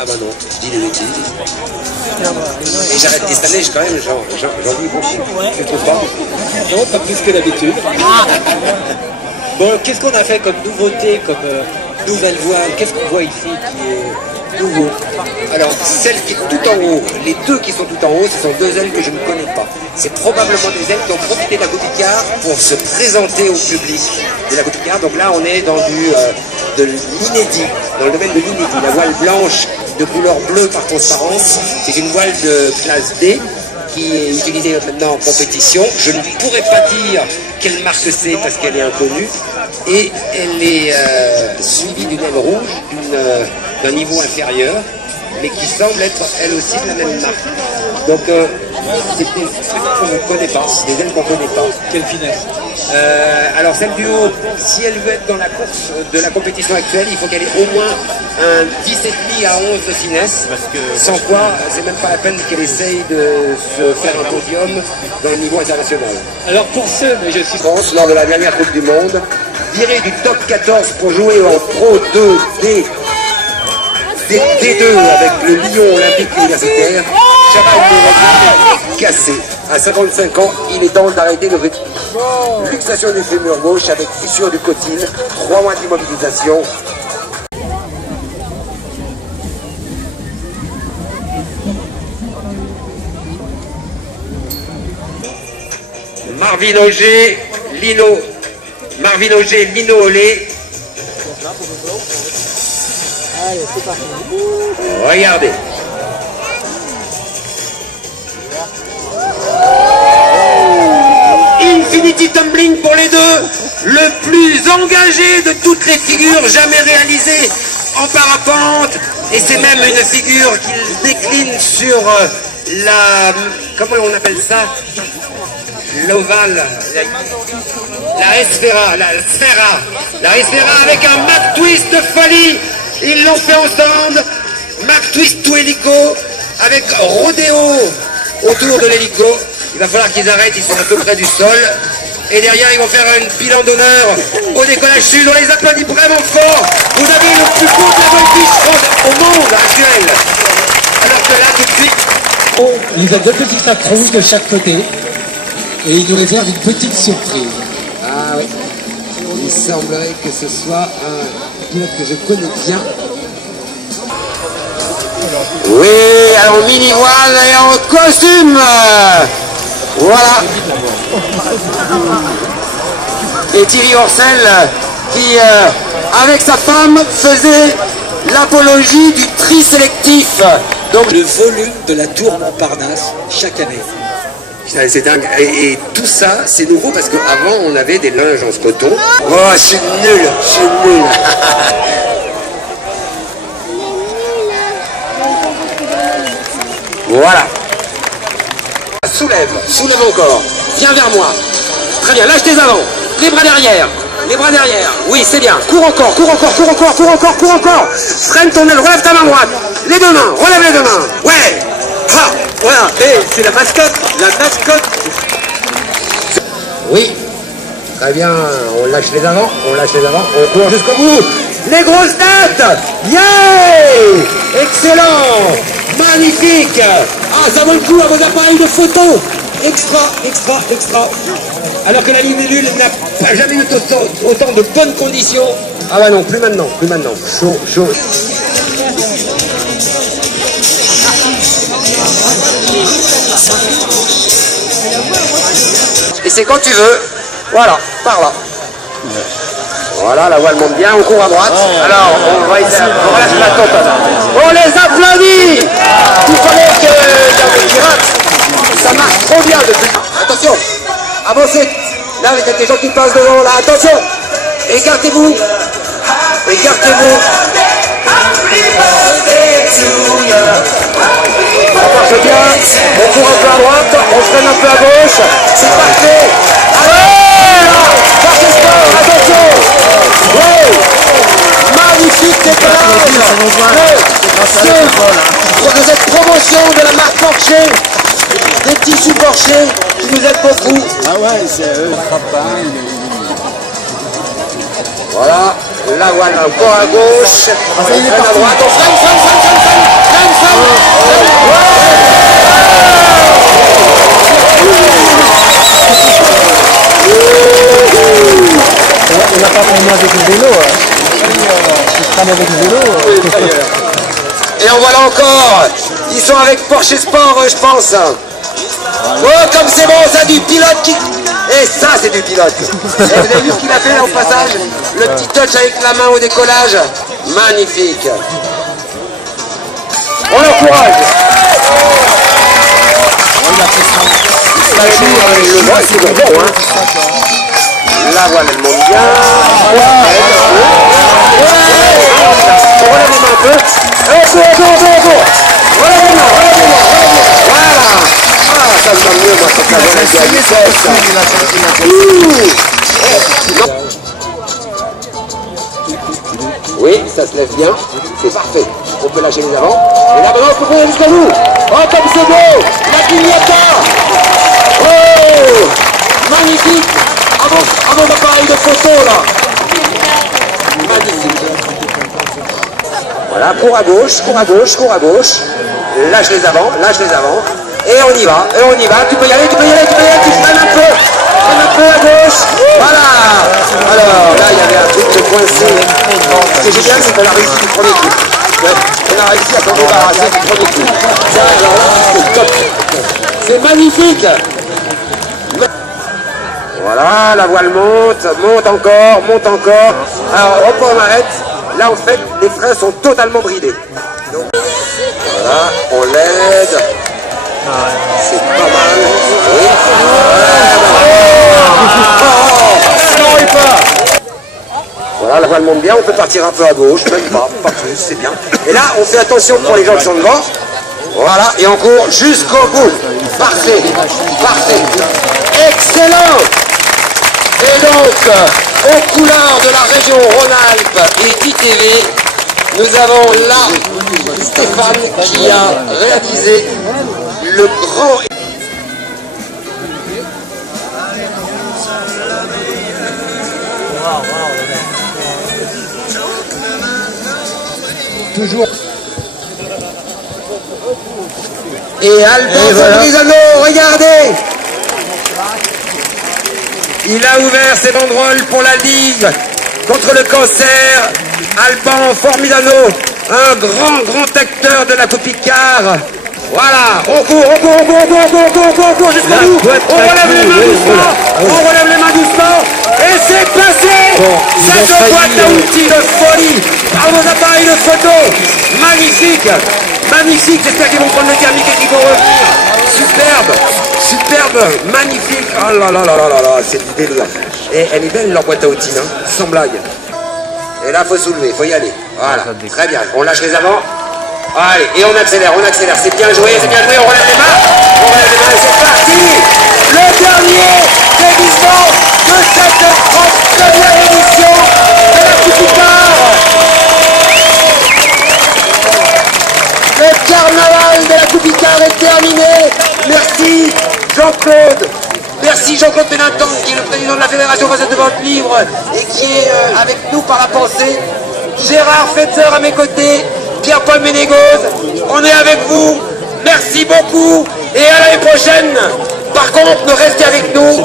Ah bah non, je dis des bêtises. Et j'arrête. Et cette année, quand même, j'en dis beaucoup. Tu trouves pas? Non, pas plus que d'habitude. Bon, qu'est-ce qu'on a fait comme nouveauté, comme nouvelle voile? Qu'est-ce qu'on voit ici qui est nouveau? Alors, celle qui est tout en haut, les deux qui sont tout en haut, ce sont deux ailes que je ne connais pas. C'est probablement des ailes qui ont profité de la Go Picard pour se présenter au public de la Go Picard. Donc là, on est dans de l'inédit, dans le domaine de l'inédit. La voile blanche de couleur bleue par transparence, c'est une voile de classe D qui est utilisée maintenant en compétition. Je ne pourrais pas dire quelle marque c'est parce qu'elle est inconnue. Et elle est suivie d'une aile rouge, d'un niveau inférieur, mais qui semble être elle aussi de la même marque. Donc c'est des trucs qu'on ne connaît pas, des ailes qu'on ne connaît pas. Quelle finesse. Alors celle du haut, si elle veut être dans la course de la compétition actuelle, il faut qu'elle ait au moins un 10,5 à 11 de finesse, sans quoi c'est même pas la peine qu'elle essaye de se faire un podium dans le niveau international. Alors pour ceux, mais je suis... France, lors de la dernière Coupe du Monde, viré du top 14 pour jouer en Pro 2D, D2 avec le Lyon Olympique Universitaire, Chaval est cassé. À 55 ans, il est temps d'arrêter le rythme. Luxation du fémur gauche avec fissure du cotyle, 3 mois d'immobilisation. Marvin Auger, Lino Olé. Allez, c'est parti. Regardez. Infinity Tumbling pour les deux, le plus engagé de toutes les figures jamais réalisées en parapente, et c'est même une figure qu'il décline sur la... comment on appelle ça? L'ovale, la Esfera avec un Mac Twist de folie. Ils l'ont fait ensemble, Mac Twist tout hélico, avec rodéo autour de l'hélico. Il va falloir qu'ils arrêtent, ils sont à peu près du sol. Et derrière, ils vont faire un bilan d'honneur au décollage sud. On les applaudit vraiment fort. Vous avez le plus beau de la voltige au monde actuel. Alors que là, tout de suite... Il a deux petits sacs rouges de chaque côté. Et il nous réserve une petite surprise. Ah oui. Il semblerait que ce soit un pilote que je connais bien. Oui, alors mini voile et en costume. Voilà. Et Thierry Orcel qui, avec sa femme, faisait l'apologie du tri sélectif. Donc le volume de la tour Montparnasse chaque année. C'est dingue. Et tout ça, c'est nouveau parce qu'avant, on avait des linges en coton. Oh, c'est nul, c'est nul. Voilà. Soulève encore. Viens vers moi. Très bien, lâche tes avants. Les bras derrière. Oui, c'est bien. Cours encore. Freine ton aile, relève ta main droite. Les deux mains, relève les deux mains. Ouais. Ha. Voilà, et c'est la mascotte. Oui. Très bien, on lâche les avants, on court jusqu'au bout. Les grosses têtes. Yeah. Excellent. Magnifique. Ah, ça vaut le coup à vos appareils de photo. Extra. Alors que la libellule n'a jamais eu autant de bonnes conditions. Ah bah non, plus maintenant. Chaud. Et c'est quand tu veux. Voilà, par là. Voilà, la voile monte bien, on court à droite. Alors, on relâche la tête. On les applaudit. Il fallait qu'il y ait des pirates. Ça marche trop bien depuis. Attention, avancez. Là, il y a des gens qui passent devant, là. Attention. Écartez-vous. Ça marche bien. On court un peu à droite, on freine un peu à gauche. C'est parfait. Allez, partez fort, attention. Ouais. Magnifique décollage. De cette promotion de la marque Porsche, des tissus Porsche qui nous aident beaucoup. Ah ouais, c'est eux. Voilà, La voile encore à gauche. On freine à droite. On freine. On n'a pas vraiment avec le vélo. Pas avec le vélo. Et en voilà encore. Ils sont avec Porsche Sport, je pense. Oh, comme c'est bon, ça, du pilote qui... Et ça, c'est du pilote. Et vous avez vu ce qu'il a fait là au passage? Le petit touch avec la main au décollage. Magnifique. On l'encourage. Ça joue, le vent est toujours bon, hein. La voile, elle monte bien. On relève les mains un peu. Relève les mains. Voilà. Ah, ça me va mieux, moi, quand la voile est à vitesse. Oui, ça se lève bien. C'est parfait. On peut lâcher les avants. Et là, maintenant, on peut prendre jusqu'à nous. Oh, comme c'est beau. La pignata. Oh, magnifique. À vos appareils de photo, là. Magnifique. Voilà, cours à gauche. Lâche les avants. Et on y va. Tu peux y aller. Tu freines un peu à gauche. Voilà. Alors, là, il y avait un truc de coincé. Ce que j'ai bien, c'est qu'on a réussi du premier coup. Ouais, on a réussi à s'en débarrasser du premier coup. Ça, alors là, c'est top. C'est magnifique. Voilà, la voile monte encore. Alors, hop, on arrête. Là, en fait, les freins sont totalement bridés. Donc, voilà, on l'aide. C'est pas mal. Oui. Voilà, la voile monte bien. On peut partir un peu à gauche, même pas plus, c'est bien. Et là, on fait attention pour les gens qui sont devant. Voilà, et on court jusqu'au bout. Parfait. Excellent. Et donc, aux couleurs de la région Rhône-Alpes et d'ITV, nous avons là Stéphane qui a réalisé le grand... Toujours. Et Albert Grisano, regardez! Il a ouvert ses banderoles pour la Ligue contre le cancer. Alban Formidano, un grand acteur de la Coupe Picard. Voilà, on court jusqu'au bout. On relève les mains doucement. Et c'est passé. Cette boîte à outils de folie par vos appareils de photo. Magnifique. J'espère qu'ils vont prendre le thermique et qu'ils vont revenir. Superbe, magnifique. Oh là là, c'est du délire. Et elle est belle leur boîte à outils, hein, sans blague. Et là, faut soulever, faut y aller. Voilà, très bien. On lâche les avants. Allez, et on accélère. C'est bien joué, on relève les mains. Et c'est parti. Le dernier déguisement de cette 39e édition de la Coupe Picard. Le carnaval de la Coupe Picard est terminé. Merci Jean-Claude. Merci Jean-Claude Pénantan, qui est le président de la Fédération française de vente libre et qui est avec nous par la pensée. Gérard Fetzer à mes côtés, Pierre-Paul Ménégoz, on est avec vous. Merci beaucoup et à l'année prochaine. Par contre, restez avec nous.